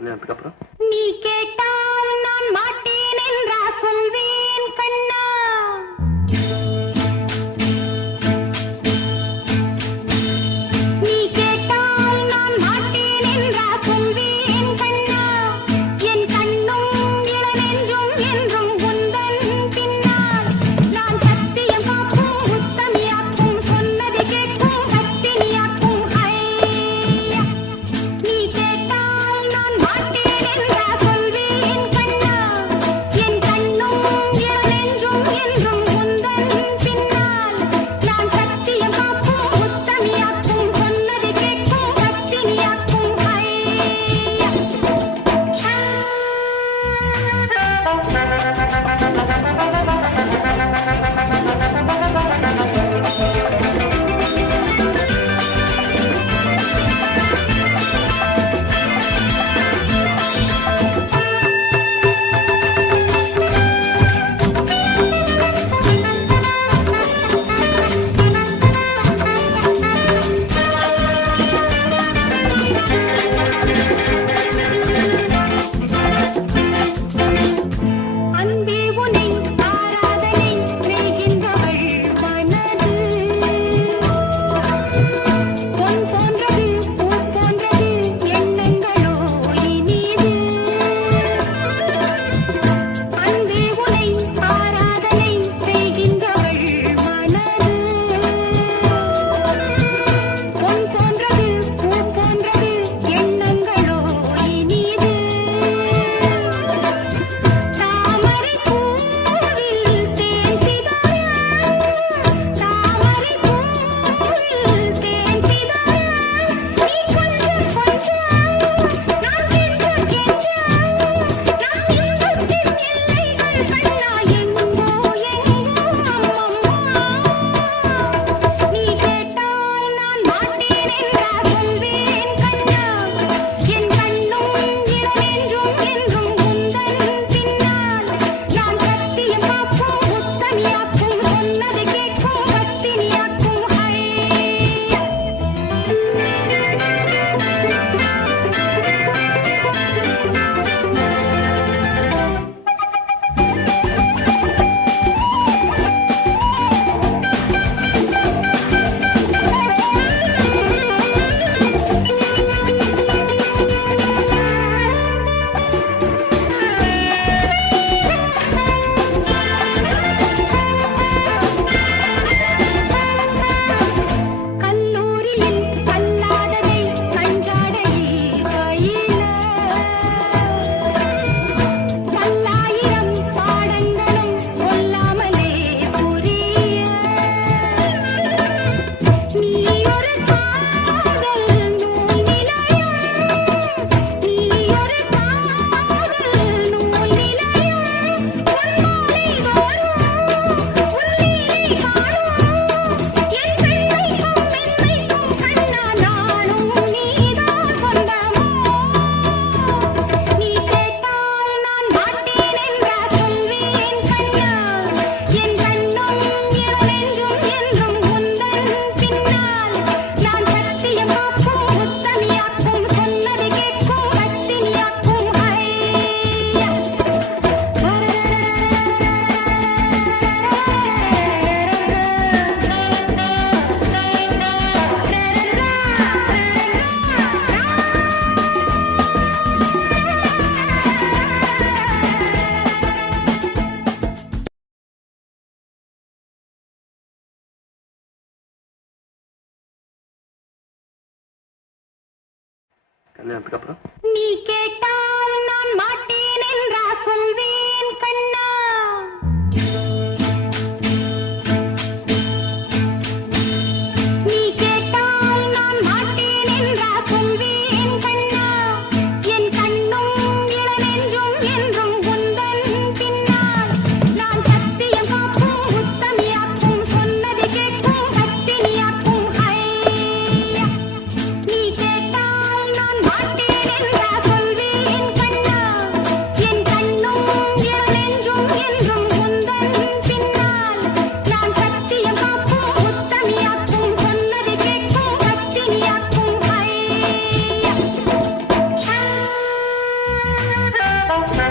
கல்யாணத்துக்கு அப்புறம் நீ கேட்டால் நான் மாட்டேன் என்றா சொல்வேன் கண்ணா. நீ கேட்டால் நான் மாட்டேன் என்றா சொல்வேன் கண்ணா. என் கண்ணும் இளநெஞ்சும் என்றும் உந்தன் பின்னால். நான் சத்தியம் காக்கும் உத்தமியாக்கும் சொன்னதை கேட்கும் பத்தினியாக்கும் ஐயா. நீ கேட்டால் நான் மாட்டேன் என்றா சொல்வேன் கண்ணா. என் கண்ணும் இளநெஞ்சும் என்றும் உந்தன் பின்னால். நான் சத்தியம் காக்கும் உத்தமியாக்கும் சொன்னதை கேட்கும் பத்தினியாக்கும் ஐயா. அன்பே உனை ஆராதனை செய்கின்றவள் மனது. பொன் போன்றது பூ போன்றது எண்ணங்களோ இனிது. அன்பே உனை ஆராதனை செய்கின்றவள் மனது. பொன் போன்றது பூ போன்றது எண்ணங்களோ இனிது. தாமரை பூவில் தேன் சிதற. தாமரை பூவில் தேன் சிதற. நீ கொஞ்சம் கொஞ்சம் நான் கெஞ்ச கெஞ்ச. நம் இன்பத்தின் எல்லைகள் கண்ணா எங்கோ எங்கோ அம்மம்மா. நீ கேட்டால் நான் மாட்டேன் என்றா சொல்வேன் கண்ணா. என் கண்ணும் இளநெஞ்சும் என்றும் உந்தன் பின்னால். நான் சத்தியம் காக்கும் உத்தமியாக்கும் சொன்னதை கேட்கும் பத்தினியாக்கும் ஐயா. கல்லூரியில் கல்லாததை கஞ்சாடையில் கையில. பல்லாயிரம் பாடங்களும் சொல்லாமலே புரிய. நீ ஒரு காதல் நூல் நிலையம். நீ ஒரு காதல் நூல் நிலையம். பொன்மாலை தோறும் உன் லீலை காணும். என் பெண்மைக்கும் மென்மைக்கும் கண்ணா நானும் நீதான் சொந்தமோ. நீ கேட்டால் நான் மாட்டேன் என்றா சொல்வேன் கண்ணா. என் கண்ணும் இளநெஞ்சும் என்றும் உந்தன் பின்னால். நான் சத்தியம் காக்கும் உத்தமியாக்கும் சொன்னதை கேட்கும் பத்தினியாக்கும் ஐயா. கல்யாணத்துக்கு அப்புறம் நீ கேட்டால் நான் மாட்டேன் என்றா சொல்வேன் கண்ணா. நீ கேட்டால் நான் மாட்டேன் என்றா சொல்வேன் கண்ணா. என் கண்ணும் இளநெஞ்சும் என்றும் உந்தன் பின்னால். நான் சத்தியம் காக்கும் உத்தமியாக்கும் சொன்னதை கேட்கும் பத்தினியாக்கும் ஐயா. நீ கேட்டால் நான் மாட்டேன் என்றா சொல்வேன் ஆ